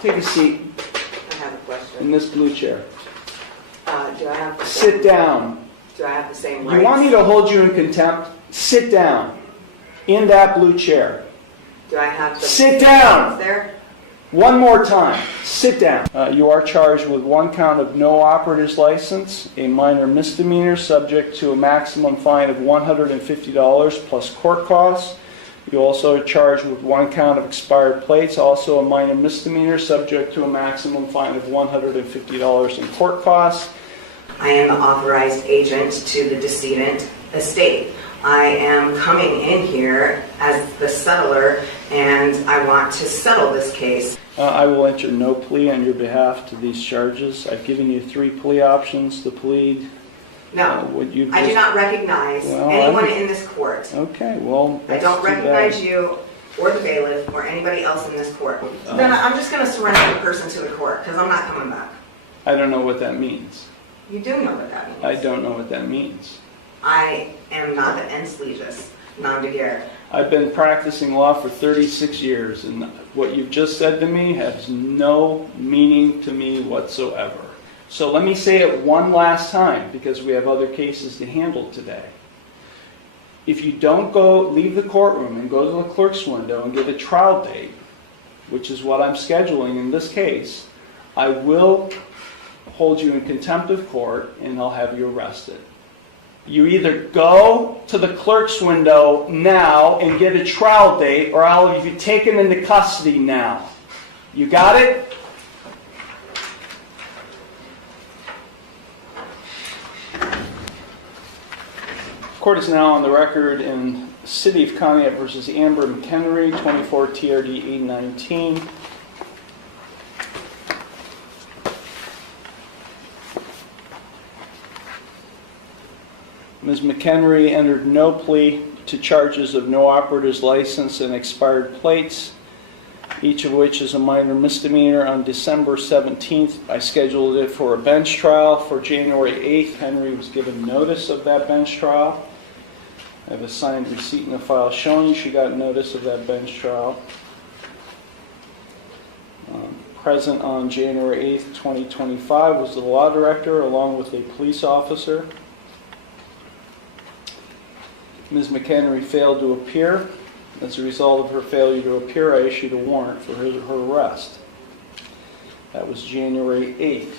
Take a seat I have a question. in this blue chair. Do I have the Sit down. Do I have the same rights? You want me to hold you in contempt? Sit down. In that blue chair. Do I have the Sit down! there? One more time. Sit down. You are charged with 1 count of no operator's license, a minor misdemeanor subject to a maximum fine of $150 plus court costs. You also are charged with 1 count of expired plates, also a minor misdemeanor subject to a maximum fine of $150 in court costs. I am the authorized agent to the decedent estate. I am coming in here as the settler, and I want to settle this case. I will enter no plea on your behalf to these charges. I've given you 3 plea options to plead. No, I do not recognize anyone in this court. Okay, well, I don't recognize you or the bailiff or anybody else in this court. Then I'm just going to surrender the person to the court because I'm not coming back. I don't know what that means. You do know what that means. I don't know what that means. I am not the ens legis, non de guerre. I've been practicing law for 36 years, and what you've just said to me has no meaning to me whatsoever. So let me say it one last time, because we have other cases to handle today. If you don't leave the courtroom and go to the clerk's window and get a trial date, which is what I'm scheduling in this case, I will hold you in contempt of court and I'll have you arrested. You either go to the clerk's window now and get a trial date, or I'll have you taken into custody now. You got it? Court is now on the record in City of Conneaut versus Amber McHenry, 24 TRD 819. Ms. McHenry entered no plea to charges of no operator's license and expired plates, each of which is a minor misdemeanor. On December 17th, I scheduled it for a bench trial for January 8th. Henry was given notice of that bench trial. I have a signed receipt in the file showing she got notice of that bench trial. Present on January 8th, 2025 was the law director along with a police officer. Ms. McHenry failed to appear. As a result of her failure to appear, I issued a warrant for her arrest. That was January 8th.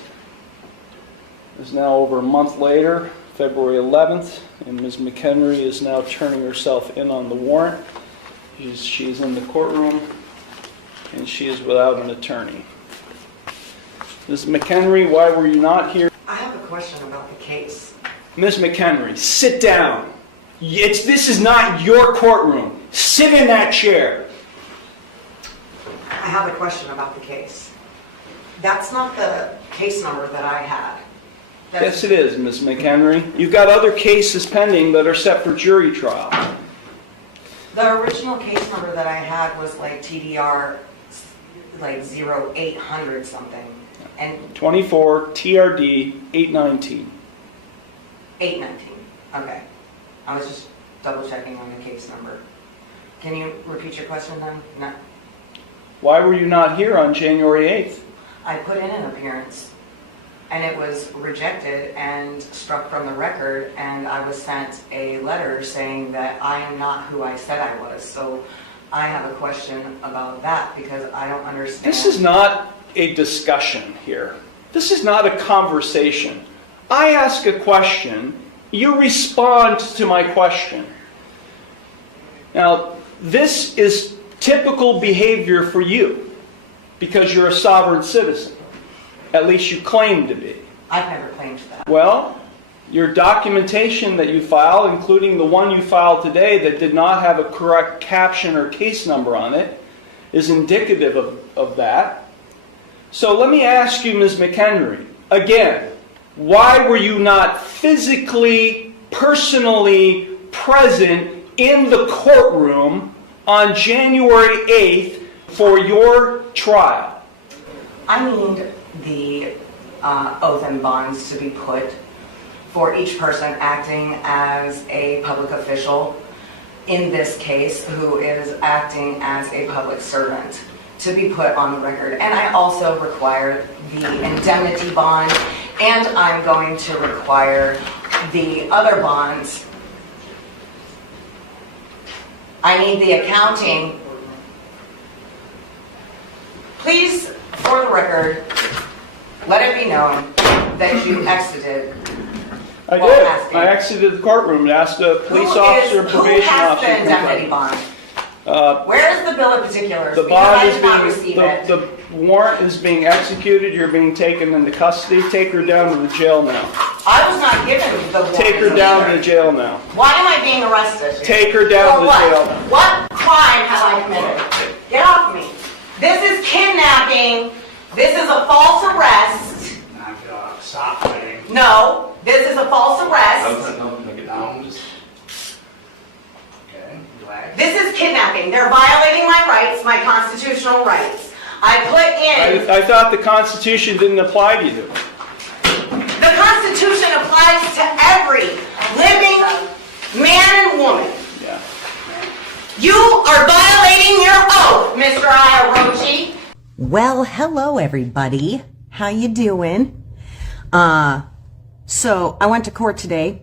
It's now over a month later, February 11th, and Ms. McHenry is now turning herself in on the warrant. She is in the courtroom, and she is without an attorney. Ms. McHenry, why were you not here? I have a question about the case. Ms. McHenry, sit down. This is not your courtroom. Sit in that chair. I have a question about the case. That's not the case number that I had. Yes, it is, Ms. McHenry. You've got other cases pending that are set for jury trial. The original case number that I had was like TDR, like 0800 something. And 24 TRD 819. 819. Okay. I was just double checking on the case number. Can you repeat your question then? No. Why were you not here on January 8th? I put in an appearance and it was rejected and struck from the record, and I was sent a letter saying that I am not who I said I was. So I have a question about that because I don't understand. This is not a discussion here. This is not a conversation. I ask a question, you respond to my question. Now, this is typical behavior for you because you're a sovereign citizen. At least you claim to be. I've never claimed that. Well, your documentation that you file, including the one you filed today that did not have a correct caption or case number on it, is indicative of that. So let me ask you, Ms. McHenry, again, why were you not physically, personally present in the courtroom on January 8th for your trial? I need the oath and bonds to be put for each person acting as a public official in this case who is acting as a public servant to be put on the record. And I also require the indemnity bond, and I'm going to require the other bonds. I need the accounting. Please, for the record, let it be known that you exited. I while did. asking. I exited the courtroom and asked a police Who officer, is- probation Who has officer. the indemnity bond? Where is the bill of particulars? The Because bond I is did not being, receive it. the warrant is being executed. You're being taken into custody. Take her down to the jail now. I was not given the warrant. Take her down to either. the jail now. Why am I being arrested? Take her down For to the what? jail. What crime have I committed? Get off me. This is kidnapping. This is a false arrest. Stop fighting. No, this is a false arrest. Okay, relax. This is kidnapping. They're violating my rights, my constitutional rights. I put in, I thought the Constitution didn't apply to you. the Constitution applies to every living man and woman. Yeah. You are violating your oath, Mr. Iarochi. Well, hello everybody. How you doing? So I went to court today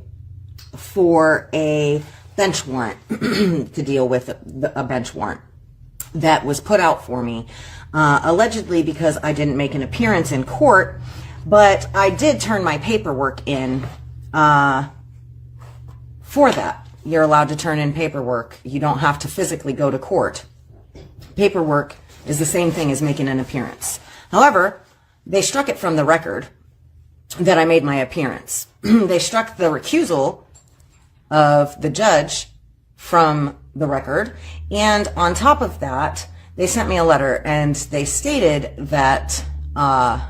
for a bench warrant to deal with a bench warrant that was put out for me, allegedly because I didn't make an appearance in court, but I did turn my paperwork in for that. You're allowed to turn in paperwork. You don't have to physically go to court. Paperwork is the same thing as making an appearance. However, they struck it from the record that I made my appearance. They struck the recusal of the judge from the record, and on top of that, they sent me a letter and they stated that I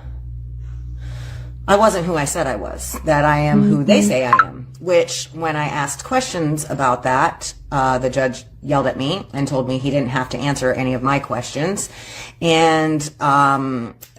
wasn't who I said I was, that I am who they say I am, which when I asked questions about that, the judge yelled at me and told me he didn't have to answer any of my questions. And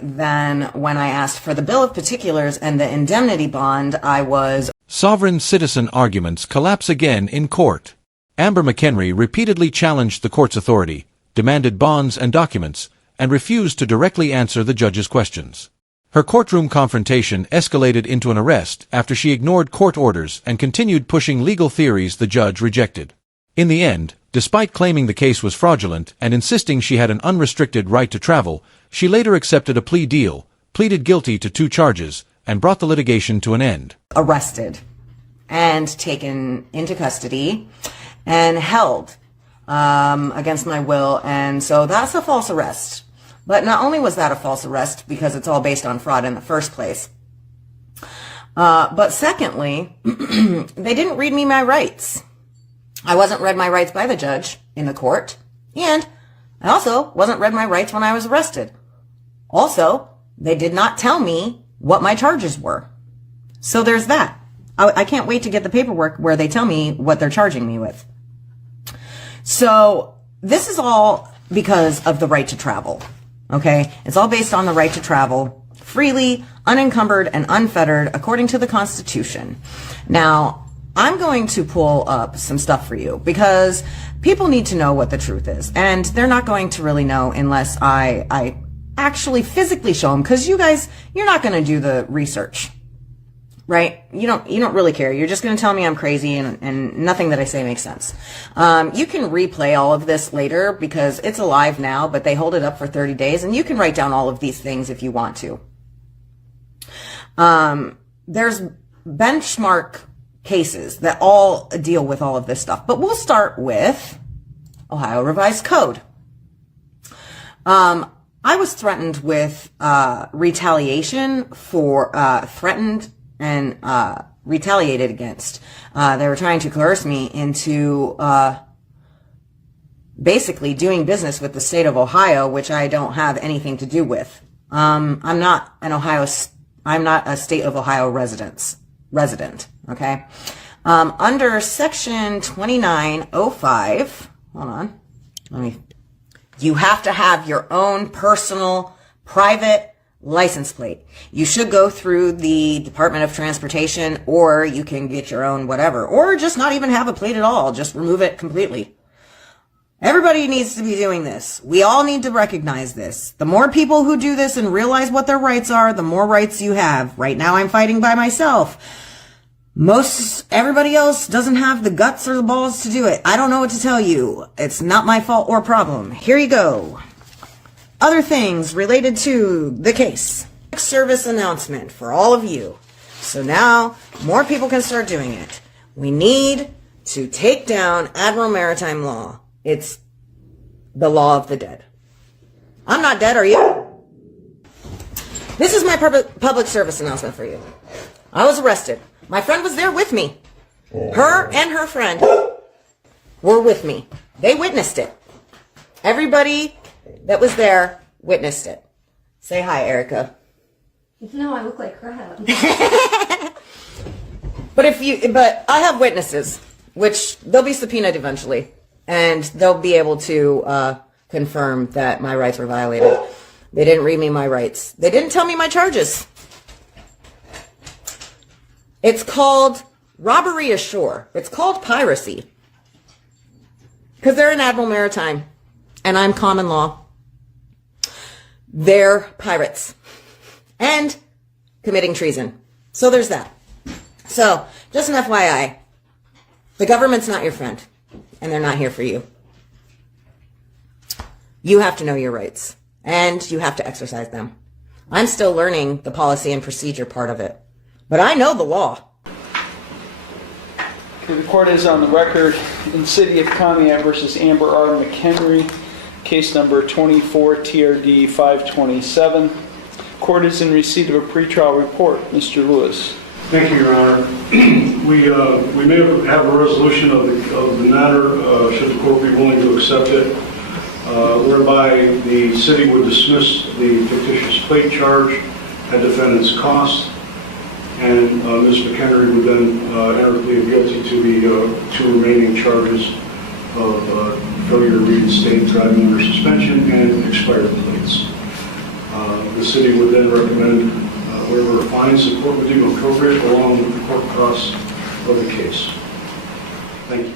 then when I asked for the bill of particulars and the indemnity bond, I was... Sovereign citizen arguments collapse again in court. Amber McHenry repeatedly challenged the court's authority, demanded bonds and documents, and refused to directly answer the judge's questions. Her courtroom confrontation escalated into an arrest after she ignored court orders and continued pushing legal theories the judge rejected. In the end, despite claiming the case was fraudulent and insisting she had an unrestricted right to travel, she later accepted a plea deal, pleaded guilty to 2 charges, and brought the litigation to an end. arrested and taken into custody and held against my will, and so that's a false arrest. But not only was that a false arrest because it's all based on fraud in the first place, but secondly, they didn't read me my rights. I wasn't read my rights by the judge in the court, and I also wasn't read my rights when I was arrested. Also, they did not tell me what my charges were. So there's that. I can't wait to get the paperwork where they tell me what they're charging me with. So this is all because of the right to travel. Okay? It's all based on the right to travel freely, unencumbered, and unfettered according to the Constitution. Now, I'm going to pull up some stuff for you because people need to know what the truth is. And they're not going to really know unless I actually physically show them, because you guys, you're not going to do the research. Right? You don't really care. You're just going to tell me I'm crazy and nothing that I say makes sense. You can replay all of this later because it's alive now, but they hold it up for 30 days and you can write down all of these things if you want to. There's benchmark cases that all deal with all of this stuff, but we'll start with Ohio Revised Code. I was threatened with retaliation for threatened and retaliated against. They were trying to coerce me into basically doing business with the state of Ohio, which I don't have anything to do with. I'm not a state of Ohio resident, okay? Under section 2905, hold on, you have to have your own personal private license plate. You should go through the Department of Transportation, or you can get your own whatever, or just not even have a plate at all. Just remove it completely. Everybody needs to be doing this. We all need to recognize this. The more people who do this and realize what their rights are, the more rights you have. Right now I'm fighting by myself. Everybody else doesn't have the guts or the balls to do it. I don't know what to tell you. It's not my fault or problem. Here you go. Other things related to the case. Service announcement for all of you. So now more people can start doing it. We need to take down Admiral Maritime Law. It's the law of the dead. I'm not dead, are you? This is my public service announcement for you. I was arrested. My friend was there with me. Her and her friend were with me. They witnessed it. Everybody that was there witnessed it. Say hi, Erica. No, I look like crap. But I have witnesses, which they'll be subpoenaed eventually, and they'll be able to confirm that my rights were violated. They didn't read me my rights. They didn't tell me my charges. It's called robbery ashore. It's called piracy. Because they're in Admiral Maritime, and I'm common law. They're pirates. And committing treason. So there's that. So, just an FYI, the government's not your friend, and they're not here for you. You have to know your rights, and you have to exercise them. I'm still learning the policy and procedure part of it, but I know the law. Okay, the court is on the record in City of Conneaut versus Amber R. McHenry, case number 24 TRD 527. Court is in receipt of a pretrial report. Mr. Lewis. Thank you, Your Honor. We may have a resolution of the matter, should the court be willing to accept it, whereby the city would dismiss the fictitious plate charge at defendant's cost, and Ms. McHenry would then enter the plea of guilty to the two remaining charges of failure to reinstate, driving under suspension, and expired plates. The city would then recommend waiver of fines the court would deem appropriate along with the court costs of the case. Thank you.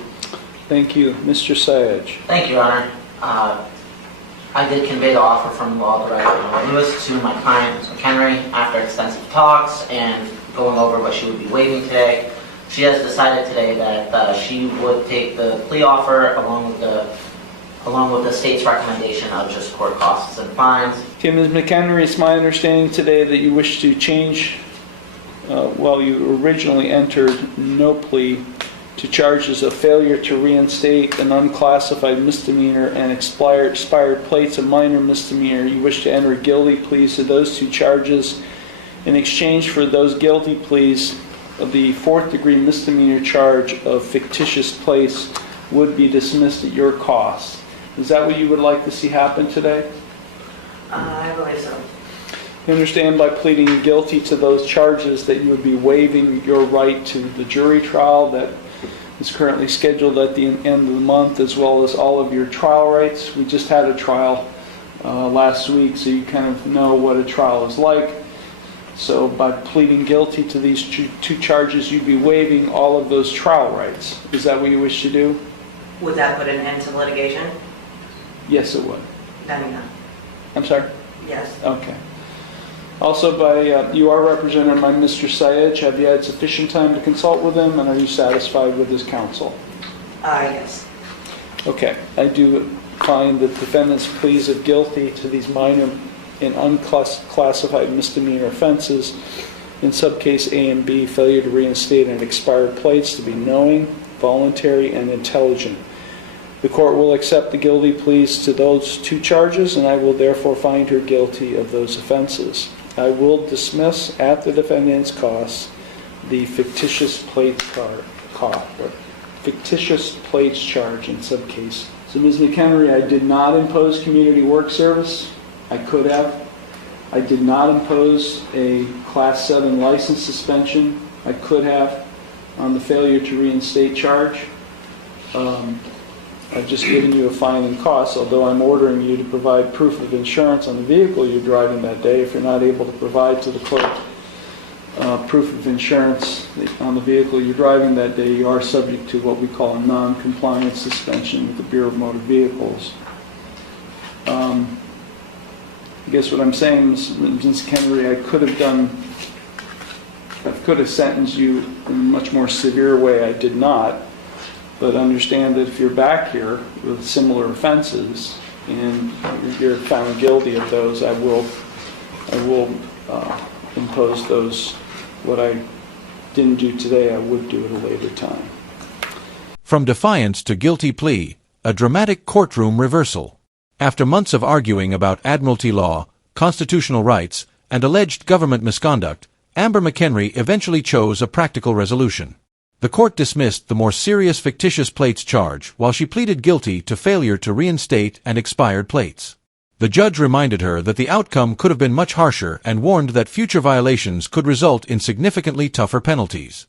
Thank you. Mr. Sayage. Thank you, Your Honor. I did convey the offer from Law Director Lewis to my client, Ms. McHenry, after extensive talks and going over what she would be waiving today. She has decided today that she would take the plea offer along with the state's recommendation of just court costs and fines. Okay, Ms. McHenry, it's my understanding today that you wish to change, you originally entered no plea to charges of failure to reinstate an unclassified misdemeanor and expired plates, a minor misdemeanor. You wish to enter guilty pleas to those two charges. In exchange for those guilty pleas, the fourth-degree misdemeanor charge of fictitious plates would be dismissed at your cost. Is that what you would like to see happen today? I believe so. You understand by pleading guilty to those charges that you would be waiving your right to the jury trial that is currently scheduled at the end of the month, as well as all of your trial rights. We just had a trial last week, so you kind of know what a trial is like. So by pleading guilty to these two charges, you'd be waiving all of those trial rights. Is that what you wish to do? Would that put an end to litigation? Yes, it would. Then no. I'm sorry? Yes. Okay. Also, you are represented by Mr. Sayed. Have you had sufficient time to consult with him, and are you satisfied with his counsel? Yes. Okay. I do find that defendant's pleas of guilty to these minor and unclassified misdemeanor offenses in subcase A and B, failure to reinstate and expired plates, to be knowing, voluntary, and intelligent. The court will accept the guilty pleas to those two charges, and I will therefore find her guilty of those offenses. I will dismiss at the defendant's cost the fictitious plates charge in subcase. So Ms. McHenry, I did not impose community work service. I could have. I did not impose a Class 7 license suspension. I could have on the failure to reinstate charge. I've just given you a fine and cost, although I'm ordering you to provide proof of insurance on the vehicle you're driving that day if you're not able to provide to the clerk proof of insurance on the vehicle you're driving that day, you are subject to what we call a non-compliance suspension with the Bureau of Motor Vehicles. I guess what I'm saying, Ms. Kennery, I could have sentenced you in a much more severe way. I did not. But understand that if you're back here with similar offenses and you're found guilty of those, I will impose those. What I didn't do today, I would do at a later time. From defiance to guilty plea, a dramatic courtroom reversal. After months of arguing about admiralty law, constitutional rights, and alleged government misconduct, Amber McHenry eventually chose a practical resolution. The court dismissed the more serious fictitious plates charge while she pleaded guilty to failure to reinstate and expired plates. The judge reminded her that the outcome could have been much harsher and warned that future violations could result in significantly tougher penalties.